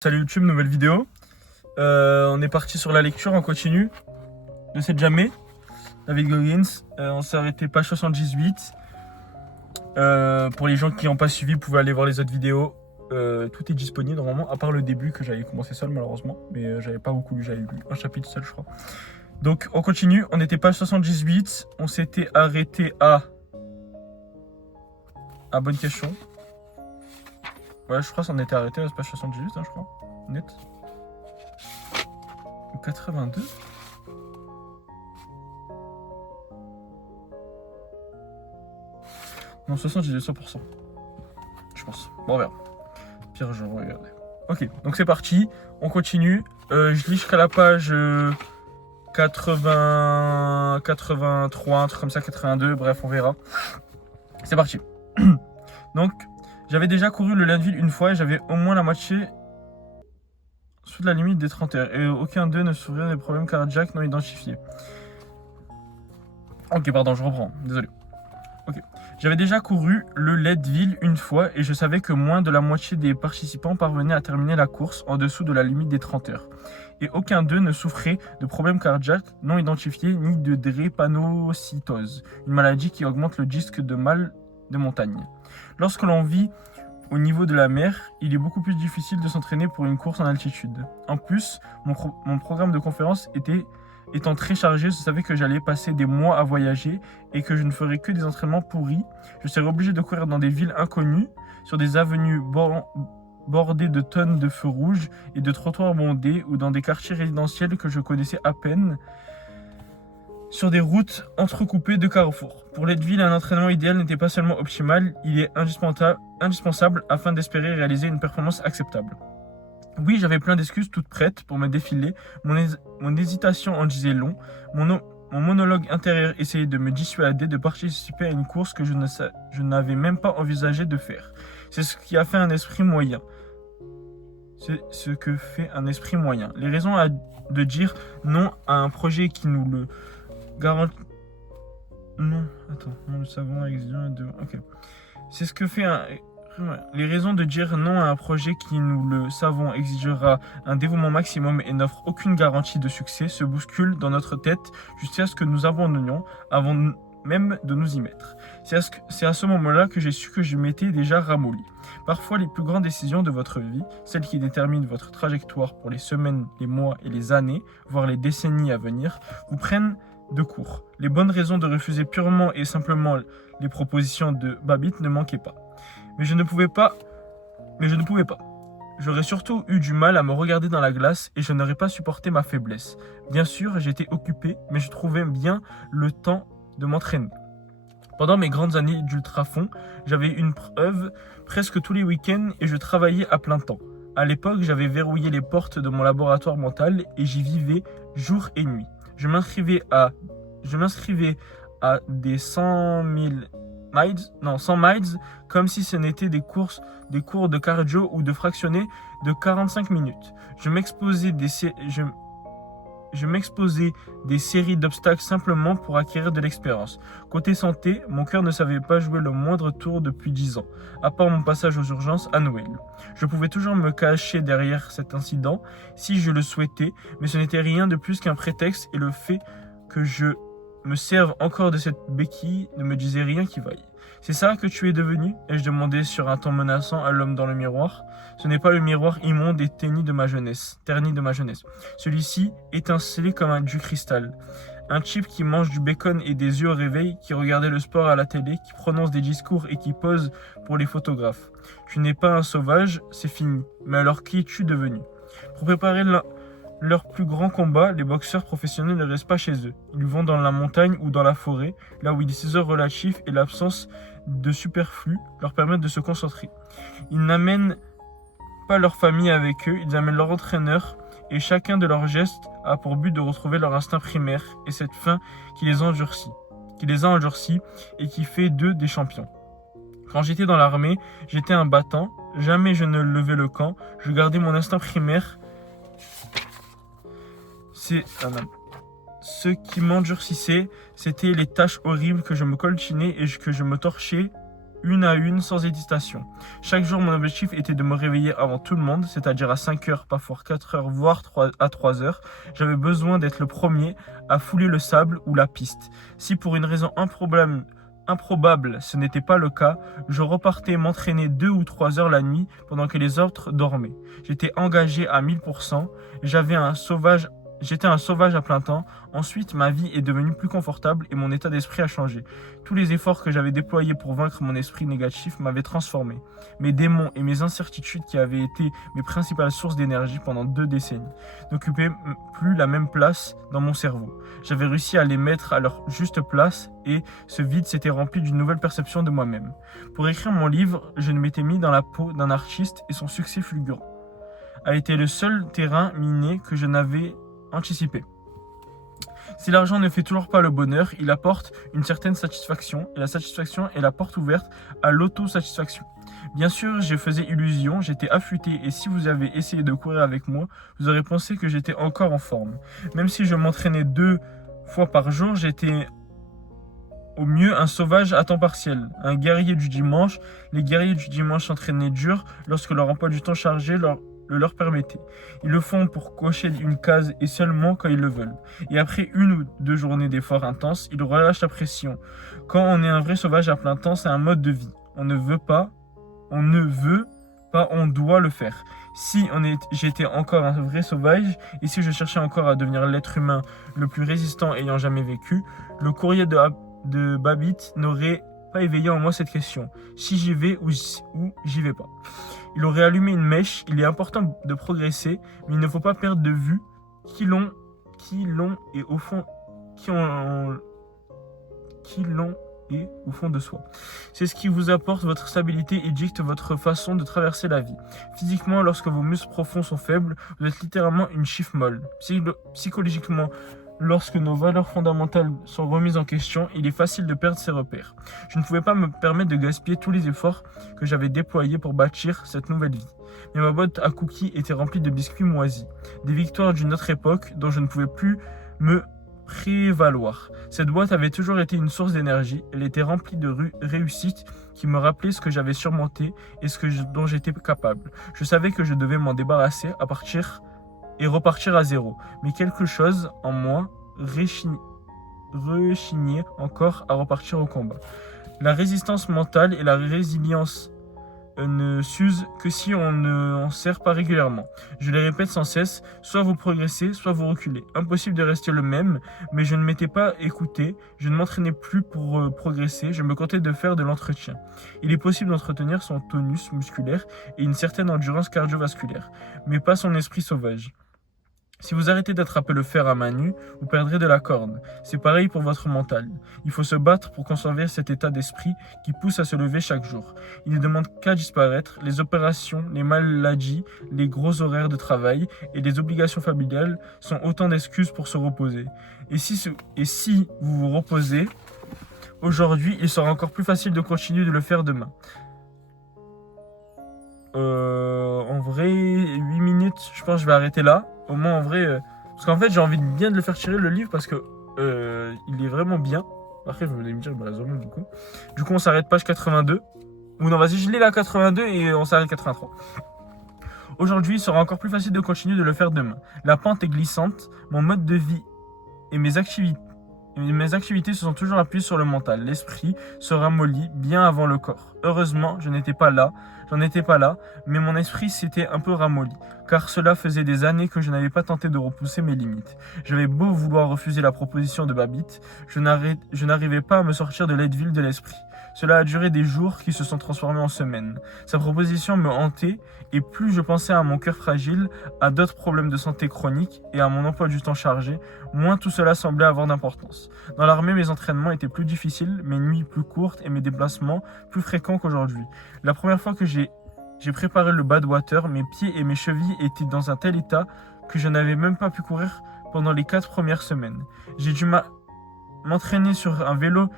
Salut YouTube, nouvelle vidéo. On est parti sur la lecture en continu de C'est jamais, David Goggins. On s'est arrêté page 78. Pour les gens qui n'ont pas suivi, vous pouvez aller voir les autres vidéos. Tout est disponible normalement, à part le début que j'avais commencé seul malheureusement. Mais j'avais pas beaucoup lu, j'avais lu un chapitre seul je crois. Donc on continue, on était page 78. On s'était arrêté à... Ah, bonne question. Ouais, je crois qu'on était arrêté à la page 78, hein, je crois. Net. 82. Non, 78, 100%. Je pense. Bon, on verra. Pire, je regarde. Ok, donc c'est parti. On continue. Je lis jusqu'à la page 80, 83, un truc comme ça, 82. Bref, on verra. C'est parti. Donc, j'avais déjà couru le Leadville une fois et j'avais au moins la moitié sous la limite des 30 heures. Et aucun d'eux ne souffrait des problèmes cardiaques non identifiés. Ok, pardon, je reprends. Désolé. Ok. J'avais déjà couru le Leadville une fois et je savais que moins de la moitié des participants parvenaient à terminer la course en dessous de la limite des 30 heures. Et aucun d'eux ne souffrait de problèmes cardiaques non identifiés ni de drépanocytose, une maladie qui augmente le risque de mal de montagne. Lorsque l'on vit au niveau de la mer, il est beaucoup plus difficile de s'entraîner pour une course en altitude. En plus, mon programme de conférence étant très chargé, je savais que j'allais passer des mois à voyager et que je ne ferais que des entraînements pourris. Je serais obligé de courir dans des villes inconnues, sur des avenues bordées de tonnes de feux rouges et de trottoirs bondés ou dans des quartiers résidentiels que je connaissais à peine, sur des routes entrecoupées de carrefours. Pour Leadville, un entraînement idéal n'était pas seulement optimal, il est indispensable afin d'espérer réaliser une performance acceptable. Oui, j'avais plein d'excuses toutes prêtes pour me défiler, mon hésitation en disait long, mon monologue intérieur essayait de me dissuader de participer à une course que je n'avais même pas envisagé de faire. C'est ce qui a fait un esprit moyen. C'est ce que fait un esprit moyen. Les raisons de dire non à un projet qui nous le garantit... Non, attends, non, le savon exigeant de... Ok. C'est ce que fait un... Les raisons de dire non à un projet qui, nous le savons, exigera un dévouement maximum et n'offre aucune garantie de succès se bousculent dans notre tête jusqu'à ce que nous abandonnions avant même de nous y mettre. C'est à ce moment-là que j'ai su que je m'étais déjà ramolli. Parfois, les plus grandes décisions de votre vie, celles qui déterminent votre trajectoire pour les semaines, les mois et les années, voire les décennies à venir, vous prennent de court. Les bonnes raisons de refuser purement et simplement les propositions de Babbitt ne manquaient pas. Mais je ne pouvais pas. J'aurais surtout eu du mal à me regarder dans la glace et je n'aurais pas supporté ma faiblesse. Bien sûr, j'étais occupé, mais je trouvais bien le temps de m'entraîner. Pendant mes grandes années d'ultrafond, j'avais une preuve presque tous les week-ends et je travaillais à plein temps. À l'époque, j'avais verrouillé les portes de mon laboratoire mental et j'y vivais jour et nuit. Je m'inscrivais à des 100 miles, comme si ce n'était des cours de cardio ou de fractionnés de 45 minutes. Je m'exposais des séries d'obstacles simplement pour acquérir de l'expérience. Côté santé, mon cœur ne savait pas jouer le moindre tour depuis 10 ans, à part mon passage aux urgences à Noël. Je pouvais toujours me cacher derrière cet incident si je le souhaitais, mais ce n'était rien de plus qu'un prétexte et le fait que je me serve encore de cette béquille ne me disait rien qui vaille. C'est ça que tu es devenu? Ai-je demandé sur un ton menaçant à l'homme dans le miroir. Ce n'est pas le miroir immonde et terni de ma jeunesse. Celui-ci étincelait comme du cristal. Un type qui mange du bacon et des yeux au réveil, qui regardait le sport à la télé, qui prononce des discours et qui pose pour les photographes. Tu n'es pas un sauvage, c'est fini. Mais alors qui es-tu devenu? Pour préparer leur plus grand combat, les boxeurs professionnels ne restent pas chez eux. Ils vont dans la montagne ou dans la forêt, là où les 6 heures relatifs et l'absence de superflu leur permettent de se concentrer. Ils n'amènent pas leur famille avec eux, ils amènent leur entraîneur et chacun de leurs gestes a pour but de retrouver leur instinct primaire et cette faim qui les a endurcis et qui fait d'eux des champions. Quand j'étais dans l'armée, j'étais un battant, jamais je ne levais le camp, je gardais mon instinct primaire. Ce qui m'endurcissait, c'était les tâches horribles que je me coltinais et que je me torchais une à une, sans hésitation. Chaque jour, mon objectif était de me réveiller avant tout le monde, c'est-à-dire à 5 heures, parfois 4 heures, voire 3 heures. J'avais besoin d'être le premier à fouler le sable ou la piste. Si pour une raison improbable, ce n'était pas le cas, je repartais m'entraîner 2 ou 3 heures la nuit pendant que les autres dormaient. J'étais engagé à 1000%, j'étais un sauvage à plein temps. Ensuite, ma vie est devenue plus confortable et mon état d'esprit a changé. Tous les efforts que j'avais déployés pour vaincre mon esprit négatif m'avaient transformé. Mes démons et mes incertitudes qui avaient été mes principales sources d'énergie pendant 2 décennies n'occupaient plus la même place dans mon cerveau. J'avais réussi à les mettre à leur juste place et ce vide s'était rempli d'une nouvelle perception de moi-même. Pour écrire mon livre, je m'étais mis dans la peau d'un artiste et son succès fulgurant a été le seul terrain miné que je n'avais anticipé. Si l'argent ne fait toujours pas le bonheur, il apporte une certaine satisfaction, et la satisfaction est la porte ouverte à l'autosatisfaction. Bien sûr, je faisais illusion, j'étais affûté, et si vous avez essayé de courir avec moi, vous aurez pensé que j'étais encore en forme. Même si je m'entraînais 2 fois par jour, j'étais au mieux un sauvage à temps partiel, un guerrier du dimanche. Les guerriers du dimanche s'entraînaient dur lorsque leur emploi du temps chargé le leur permettait. Ils le font pour cocher une case et seulement quand ils le veulent. Et après 1 ou 2 journées d'efforts intenses, ils relâchent la pression. Quand on est un vrai sauvage à plein temps, c'est un mode de vie. On ne veut pas, on doit le faire. Si j'étais encore un vrai sauvage et si je cherchais encore à devenir l'être humain le plus résistant ayant jamais vécu, le courrier de Babbitt n'aurait pas éveillé en moi cette question. Si j'y vais ou j'y vais pas. Il aurait allumé une mèche. Il est important de progresser, mais il ne faut pas perdre de vue qui l'ont et au fond et au fond de soi. C'est ce qui vous apporte votre stabilité et dicte votre façon de traverser la vie. Physiquement, lorsque vos muscles profonds sont faibles, vous êtes littéralement une chiffre molle. Psychologiquement, lorsque nos valeurs fondamentales sont remises en question, il est facile de perdre ses repères. Je ne pouvais pas me permettre de gaspiller tous les efforts que j'avais déployés pour bâtir cette nouvelle vie. Mais ma boîte à cookies était remplie de biscuits moisis, des victoires d'une autre époque dont je ne pouvais plus me prévaloir. Cette boîte avait toujours été une source d'énergie, elle était remplie de réussites qui me rappelaient ce que j'avais surmonté et dont j'étais capable. Je savais que je devais m'en débarrasser et repartir à zéro. Mais quelque chose en moi rechignait encore à repartir au combat. La résistance mentale et la résilience ne s'usent que si on ne en sert pas régulièrement. Je les répète sans cesse, soit vous progressez, soit vous reculez. Impossible de rester le même, mais je ne m'étais pas écouté, je ne m'entraînais plus pour progresser, je me contentais de faire de l'entretien. Il est possible d'entretenir son tonus musculaire et une certaine endurance cardiovasculaire, mais pas son esprit sauvage. Si vous arrêtez d'attraper le fer à main nue, vous perdrez de la corde. C'est pareil pour votre mental. Il faut se battre pour conserver cet état d'esprit qui pousse à se lever chaque jour. Il ne demande qu'à disparaître. Les opérations, les maladies, les gros horaires de travail et les obligations familiales sont autant d'excuses pour se reposer. Et si vous vous reposez aujourd'hui, il sera encore plus facile de continuer de le faire demain. En vrai, 8 minutes, je pense que je vais arrêter là. Au moins en vrai, parce qu'en fait j'ai envie bien de le faire tirer le livre parce que il est vraiment bien. Après vous allez me dire, raisonnable du coup. Du coup on s'arrête page 82. Ou non vas-y je lis la 82 et on s'arrête 83. Aujourd'hui il sera encore plus facile de continuer de le faire demain. La pente est glissante, mon mode de vie et mes activités se sont toujours appuyées sur le mental. L'esprit se ramollit bien avant le corps. Heureusement, j'en étais pas là, mais mon esprit s'était un peu ramolli, car cela faisait des années que je n'avais pas tenté de repousser mes limites. J'avais beau vouloir refuser la proposition de Babbitt, je n'arrivais pas à me sortir de Leadville de l'esprit. Cela a duré des jours qui se sont transformés en semaines. Sa proposition me hantait, et plus je pensais à mon cœur fragile, à d'autres problèmes de santé chroniques et à mon emploi du temps chargé, moins tout cela semblait avoir d'importance. Dans l'armée, mes entraînements étaient plus difficiles, mes nuits plus courtes et mes déplacements plus fréquents qu'aujourd'hui. La première fois que j'ai préparé le Badwater, mes pieds et mes chevilles étaient dans un tel état que je n'avais même pas pu courir pendant les 4 premières semaines. J'ai dû m'entraîner sur un vélo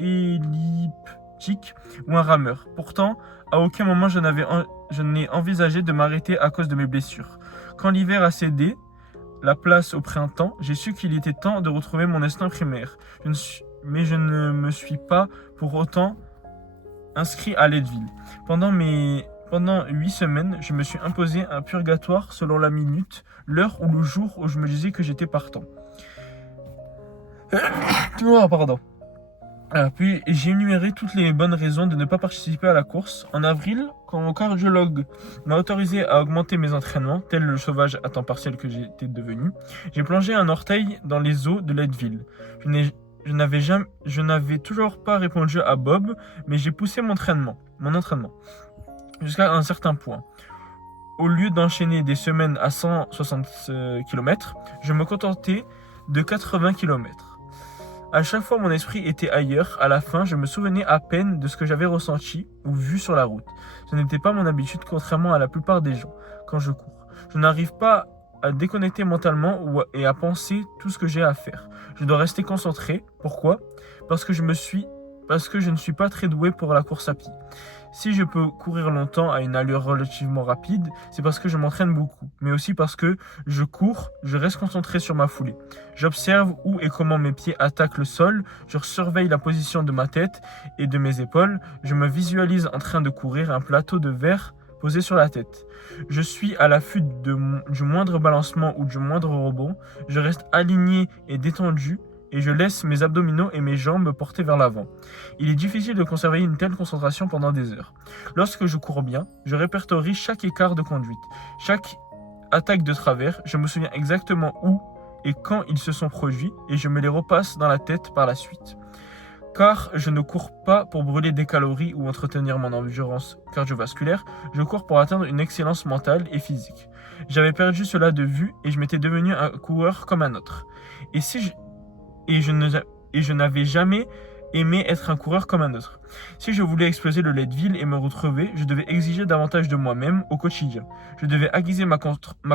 elliptique ou un rameur. Pourtant, à aucun moment je n'ai envisagé de m'arrêter à cause de mes blessures. Quand l'hiver a cédé la place au printemps, j'ai su qu'il était temps de retrouver mon instinct primaire. Mais je ne me suis pas pour autant inscrit à Leadville. Pendant 8 semaines, je me suis imposé un purgatoire selon la minute, l'heure ou le jour où je me disais que j'étais partant. Oh, pardon. Puis j'ai énuméré toutes les bonnes raisons de ne pas participer à la course. En avril, quand mon cardiologue m'a autorisé à augmenter mes entraînements, tel le sauvage à temps partiel que j'étais devenu, j'ai plongé un orteil dans les eaux de Leadville. Je n'avais toujours pas répondu à Bob, mais j'ai poussé mon entraînement, jusqu'à un certain point. Au lieu d'enchaîner des semaines à 160 km, je me contentais de 80 km. À chaque fois, mon esprit était ailleurs. À la fin, je me souvenais à peine de ce que j'avais ressenti ou vu sur la route. Ce n'était pas mon habitude, contrairement à la plupart des gens, quand je cours. Je n'arrive pas à déconnecter mentalement et à penser tout ce que j'ai à faire. Je dois rester concentré. Pourquoi ? Parce que je ne suis pas très doué pour la course à pied. Si je peux courir longtemps à une allure relativement rapide, c'est parce que je m'entraîne beaucoup, mais aussi parce que je cours, je reste concentré sur ma foulée. J'observe où et comment mes pieds attaquent le sol, je surveille la position de ma tête et de mes épaules, je me visualise en train de courir un plateau de verre posé sur la tête. Je suis à l'affût du moindre balancement ou du moindre rebond, je reste aligné et détendu, et je laisse mes abdominaux et mes jambes me porter vers l'avant. Il est difficile de conserver une telle concentration pendant des heures. Lorsque je cours bien, je répertorie chaque écart de conduite, chaque attaque de travers, je me souviens exactement où et quand ils se sont produits et je me les repasse dans la tête par la suite. Car je ne cours pas pour brûler des calories ou entretenir mon endurance cardiovasculaire, je cours pour atteindre une excellence mentale et physique. J'avais perdu cela de vue et je m'étais devenu un coureur comme un autre. Et je n'avais jamais aimé être un coureur comme un autre. Si je voulais exploser le Leadville et me retrouver, je devais exiger davantage de moi-même au quotidien. Je devais aiguiser ma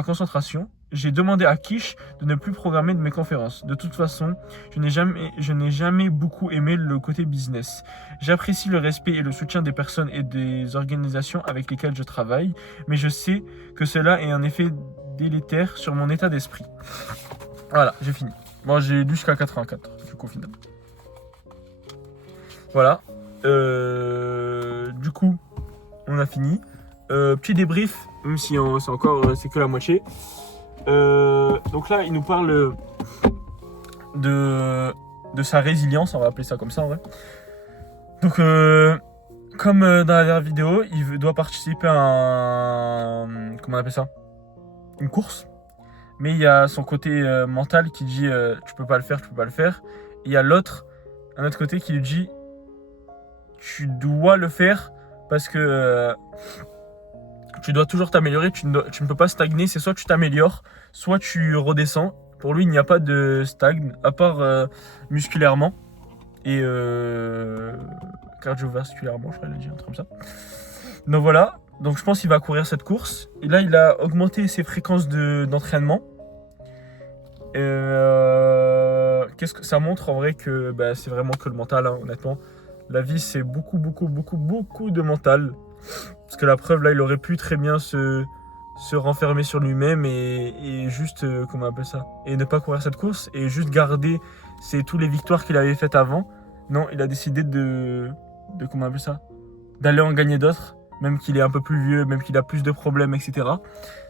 concentration. J'ai demandé à Kish de ne plus programmer de mes conférences. De toute façon, je n'ai jamais beaucoup aimé le côté business. J'apprécie le respect et le soutien des personnes et des organisations avec lesquelles je travaille, mais je sais que cela a un effet délétère sur mon état d'esprit. Voilà, j'ai fini. Bon, j'ai lu jusqu'à 84, du coup, finalement. Voilà. Du coup, on a fini. Petit débrief, même si c'est que la moitié. Donc là, il nous parle de sa résilience, on va appeler ça comme ça en vrai. Donc, comme dans la dernière vidéo, doit participer à comment on appelle ça ? Une course. Mais il y a son côté mental qui dit tu peux pas le faire. Et il y a un autre côté qui lui dit tu dois le faire parce que tu dois toujours t'améliorer, tu ne peux pas stagner, c'est soit tu t'améliores, soit tu redescends. Pour lui, il n'y a pas de stagne, à part musculairement et cardiovasculairement, je crois qu'il a dit un truc comme ça. Donc voilà, donc je pense qu'il va courir cette course. Et là, il a augmenté ses fréquences d'entraînement. Qu'est-ce que ça montre en vrai que c'est vraiment que le mental, hein, honnêtement. La vie, c'est beaucoup de mental. Parce que la preuve, là, il aurait pu très bien se renfermer sur lui-même et juste, comment on appelle ça ? Et ne pas courir cette course et juste garder tous les victoires qu'il avait faites avant. Non, il a décidé de comment on appelle ça ? D'aller en gagner d'autres, même qu'il est un peu plus vieux, même qu'il a plus de problèmes, etc.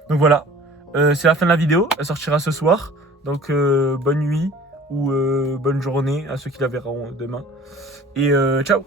Donc voilà, c'est la fin de la vidéo. Elle sortira ce soir. Donc bonne nuit ou bonne journée à ceux qui la verront demain. Et ciao!